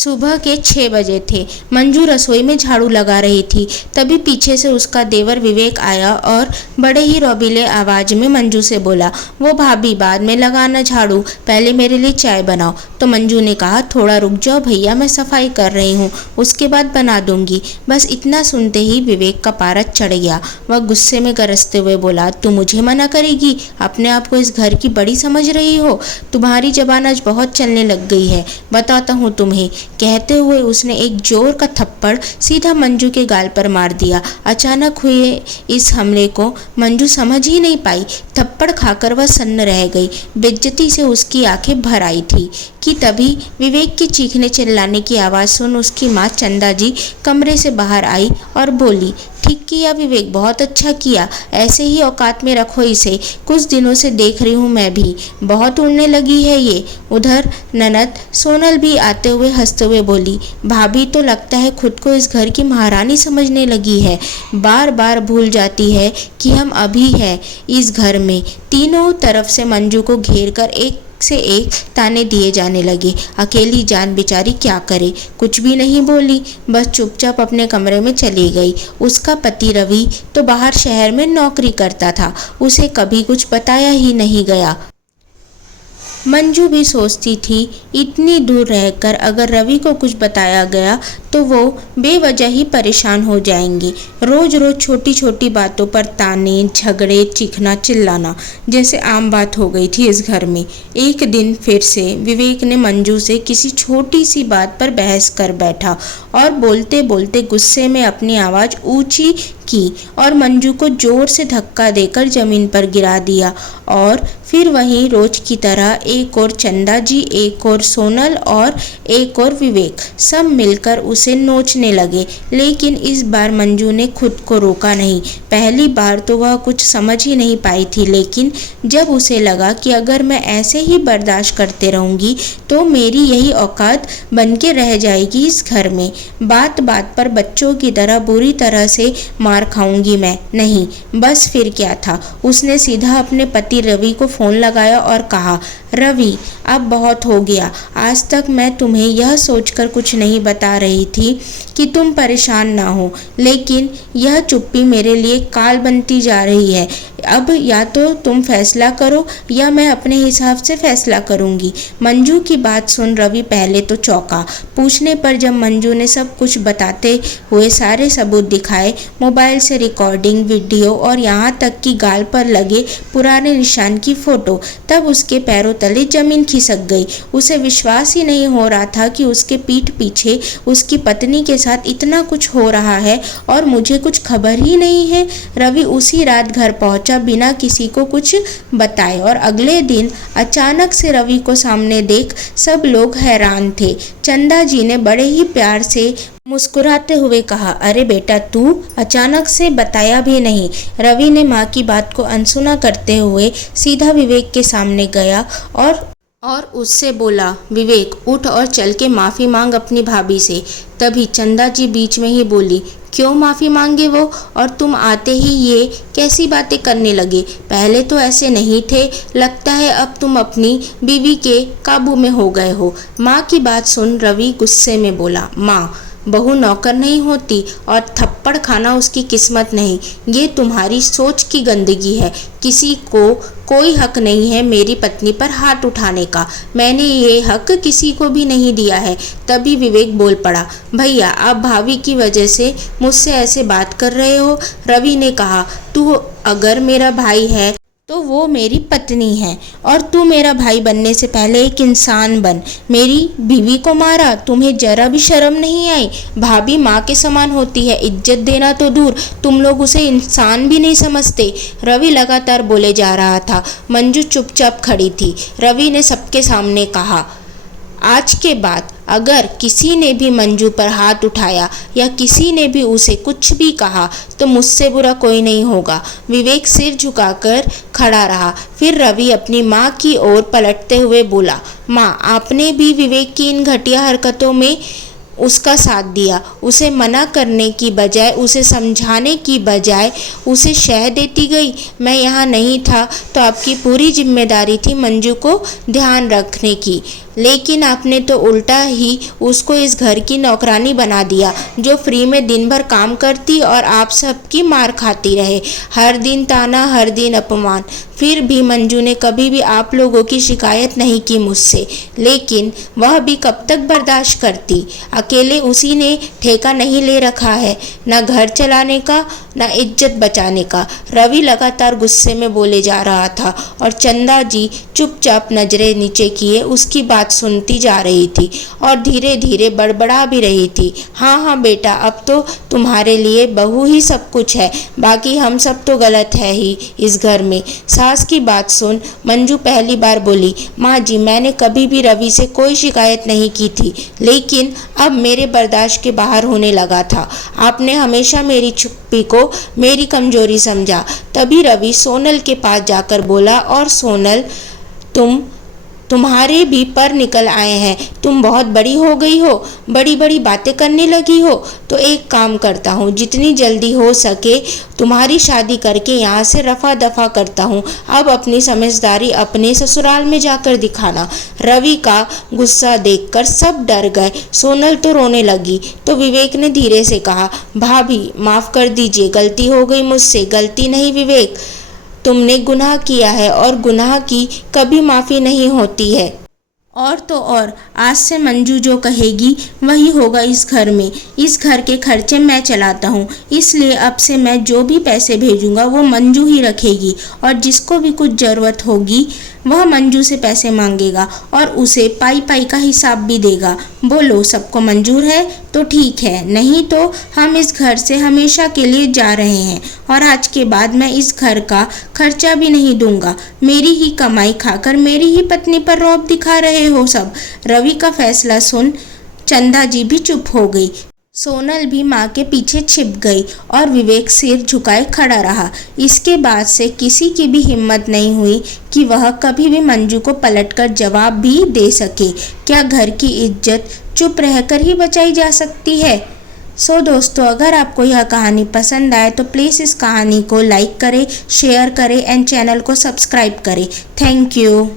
सुबह के 6 बजे थे। मंजू रसोई में झाड़ू लगा रही थी। तभी पीछे से उसका देवर विवेक आया और बड़े ही रौबीले आवाज में मंजू से बोला, वो भाभी बाद में लगाना झाड़ू, पहले मेरे लिए चाय बनाओ। तो मंजू ने कहा, थोड़ा रुक जाओ भैया, मैं सफाई कर रही हूँ, उसके बाद बना दूंगी। बस इतना सुनते ही विवेक का पारा चढ़ गया। वह गुस्से में गरजते हुए बोला, तू मुझे मना करेगी? अपने आप को इस घर की बड़ी समझ रही हो? तुम्हारी जबान आज बहुत चलने लग गई है, बताता हूँ तुम्हें। कहते हुए उसने एक जोर का थप्पड़ सीधा मंजू के गाल पर मार दिया। अचानक हुए इस हमले को मंजू समझ ही नहीं पाई। थप्पड़ खाकर वह सन्न रह गई। बेइज्जती से उसकी आंखें भर आई थी कि तभी विवेक के चीखने चिल्लाने की आवाज़ सुन उसकी माँ चंदा जी कमरे से बाहर आई और बोली, ठीक किया विवेक, बहुत अच्छा किया, ऐसे ही औकात में रखो इसे, कुछ दिनों से देख रही हूँ मैं भी, बहुत उड़ने लगी है ये। उधर ननद सोनल भी आते हुए हंसते हुए बोली, भाभी तो लगता है खुद को इस घर की महारानी समझने लगी है, बार बार भूल जाती है कि हम अभी हैं इस घर में। तीनों तरफ से मंजू को घेर कर एक से एक ताने दिए जाने लगे। अकेली जान बेचारी क्या करे, कुछ भी नहीं बोली, बस चुपचाप अपने कमरे में चली गई। उसका पति रवि तो बाहर शहर में नौकरी करता था, उसे कभी कुछ बताया ही नहीं गया। मंजू भी सोचती थी, इतनी दूर रहकर अगर रवि को कुछ बताया गया तो वो बेवजह ही परेशान हो जाएंगे। रोज रोज छोटी छोटी बातों पर ताने, झगड़े, चीखना, चिल्लाना जैसे आम बात हो गई थी इस घर में। एक दिन फिर से विवेक ने मंजू से किसी छोटी सी बात पर बहस कर बैठा और बोलते बोलते गुस्से में अपनी आवाज़ ऊंची की और मंजू को जोर से धक्का देकर जमीन पर गिरा दिया। और फिर वहीं रोज की तरह एक और चंदा जी, एक और सोनल और एक और विवेक सब मिलकर उसे नोचने लगे। लेकिन इस बार मंजू ने खुद को रोका नहीं। पहली बार तो वह कुछ समझ ही नहीं पाई थी, लेकिन जब उसे लगा कि अगर मैं ऐसे ही बर्दाश्त करते रहूंगी तो मेरी यही औकात बन के रह जाएगी इस घर में। बात बात पर बच्चों की तरह बुरी तरह से मार खाऊंगी मैं नहीं। बस फिर क्या था, उसने सीधा अपने पति रवि को फोन लगाया और कहा, रवि अब बहुत हो गया, आज तक मैं तुम्हें यह सोचकर कुछ नहीं बता रही थी कि तुम परेशान ना हो, लेकिन यह चुप्पी मेरे लिए काल बनती जा रही है। अब या तो तुम फैसला करो या मैं अपने हिसाब से फैसला करूंगी। मंजू की बात सुन रवि पहले तो चौंका। पूछने पर जब मंजू ने सब कुछ बताते हुए सारे सबूत दिखाए, मोबाइल से रिकॉर्डिंग, वीडियो और यहाँ तक कि गाल पर लगे पुराने निशान की फोटो, तब उसके पैरों तले जमीन खिसक गई। उसे विश्वास ही नहीं हो रहा था कि उसके पीठ पीछे उसकी पत्नी के साथ इतना कुछ हो रहा है और मुझे कुछ खबर ही नहीं है। रवि उसी रात घर पहुंचा बिना किसी को कुछ बताए और अगले दिन अचानक से रवि को सामने देख सब लोग हैरान थे। चंदा जी ने बड़े ही प्यार से मुस्कुराते हुए कहा, अरे बेटा तू अचानक से बताया भी नहीं। रवि ने माँ की बात को अनसुना करते हुए सीधा विवेक के सामने गया और उससे बोला, विवेक उठ और चल के माफ़ी मांग अपनी भाभी से। तभी चंदा जी बीच में ही बोली, क्यों माफ़ी मांगे वो, और तुम आते ही ये कैसी बातें करने लगे? पहले तो ऐसे नहीं थे, लगता है अब तुम अपनी बीवी के काबू में हो गए हो। माँ की बात सुन रवि गुस्से में बोला, माँ बहू नौकर नहीं होती और थप्पड़ खाना उसकी किस्मत नहीं, ये तुम्हारी सोच की गंदगी है। किसी को कोई हक नहीं है मेरी पत्नी पर हाथ उठाने का, मैंने ये हक किसी को भी नहीं दिया है। तभी विवेक बोल पड़ा, भैया आप भाभी की वजह से मुझसे ऐसे बात कर रहे हो। रवि ने कहा, तू अगर मेरा भाई है तो वो मेरी पत्नी है और तू मेरा भाई बनने से पहले एक इंसान बन। मेरी बीवी को मारा, तुम्हें जरा भी शर्म नहीं आई? भाभी माँ के समान होती है, इज्जत देना तो दूर, तुम लोग उसे इंसान भी नहीं समझते। रवि लगातार बोले जा रहा था। मंजू चुपचाप खड़ी थी। रवि ने सबके सामने कहा, आज के बाद अगर किसी ने भी मंजू पर हाथ उठाया या किसी ने भी उसे कुछ भी कहा तो मुझसे बुरा कोई नहीं होगा। विवेक सिर झुकाकर खड़ा रहा। फिर रवि अपनी माँ की ओर पलटते हुए बोला, माँ आपने भी विवेक की इन घटिया हरकतों में उसका साथ दिया। उसे मना करने की बजाय, उसे समझाने की बजाय उसे शह देती गई। मैं यहाँ नहीं था तो आपकी पूरी जिम्मेदारी थी मंजू को ध्यान रखने की। लेकिन आपने तो उल्टा ही उसको इस घर की नौकरानी बना दिया, जो फ्री में दिन भर काम करती और आप सबकी मार खाती रहे। हर दिन ताना, हर दिन अपमान। फिर भी मंजू ने कभी भी आप लोगों की शिकायत नहीं की मुझसे, लेकिन वह भी कब तक बर्दाश्त करती। अकेले उसी ने ठेका नहीं ले रखा है, न घर चलाने का न इज्जत बचाने का। रवि लगातार गुस्से में बोले जा रहा था और चंदा जी चुपचाप नजरें नीचे किए उसकी बात सुनती जा रही थी और धीरे धीरे बड़बड़ा भी रही थी। हाँ बेटा, अब तो तुम्हारे लिए बहू ही सब कुछ है, बाकी हम सब तो गलत है ही इस घर में। सास की बात सुन मंजू पहली बार बोली, माँ जी मैंने कभी भी रवि से कोई शिकायत नहीं की थी, लेकिन अब मेरे बर्दाश्त के बाहर होने लगा था। आपने हमेशा मेरी चुप्पी को मेरी कमजोरी समझा। तभी रवि सोनल के पास जाकर बोला, और सोनल तुम्हारे भी पर निकल आए हैं। तुम बहुत बड़ी हो गई हो, बड़ी बड़ी बातें करने लगी हो। तो एक काम करता हूँ, जितनी जल्दी हो सके तुम्हारी शादी करके यहाँ से रफा दफा करता हूँ। अब अपनी समझदारी अपने ससुराल में जाकर दिखाना। रवि का गुस्सा देखकर सब डर गए। सोनल तो रोने लगी तो विवेक ने धीरे से कहा, भाभी माफ कर दीजिए, गलती हो गई मुझसे। गलती नहीं विवेक, तुमने गुनाह किया है और गुनाह की कभी माफ़ी नहीं होती है। और तो और आज से मंजू जो कहेगी वही होगा इस घर में। इस घर के खर्चे मैं चलाता हूँ, इसलिए अब से मैं जो भी पैसे भेजूंगा वो मंजू ही रखेगी, और जिसको भी कुछ ज़रूरत होगी वह मंजू से पैसे मांगेगा और उसे पाई पाई का हिसाब भी देगा। बोलो सबको मंजूर है तो ठीक है, नहीं तो हम इस घर से हमेशा के लिए जा रहे हैं और आज के बाद मैं इस घर का खर्चा भी नहीं दूंगा। मेरी ही कमाई खाकर मेरी ही पत्नी पर रौब दिखा रहे हो सब। रवि का फैसला सुन चंदा जी भी चुप हो गई। सोनल भी माँ के पीछे छिप गई और विवेक सिर झुकाए खड़ा रहा। इसके बाद से किसी की भी हिम्मत नहीं हुई कि वह कभी भी मंजू को पलटकर जवाब भी दे सके। क्या घर की इज्जत चुप रहकर ही बचाई जा सकती है? दोस्तों, अगर आपको यह कहानी पसंद आए तो प्लीज़ इस कहानी को लाइक करें, शेयर करें एंड चैनल को सब्सक्राइब करें। Thank you.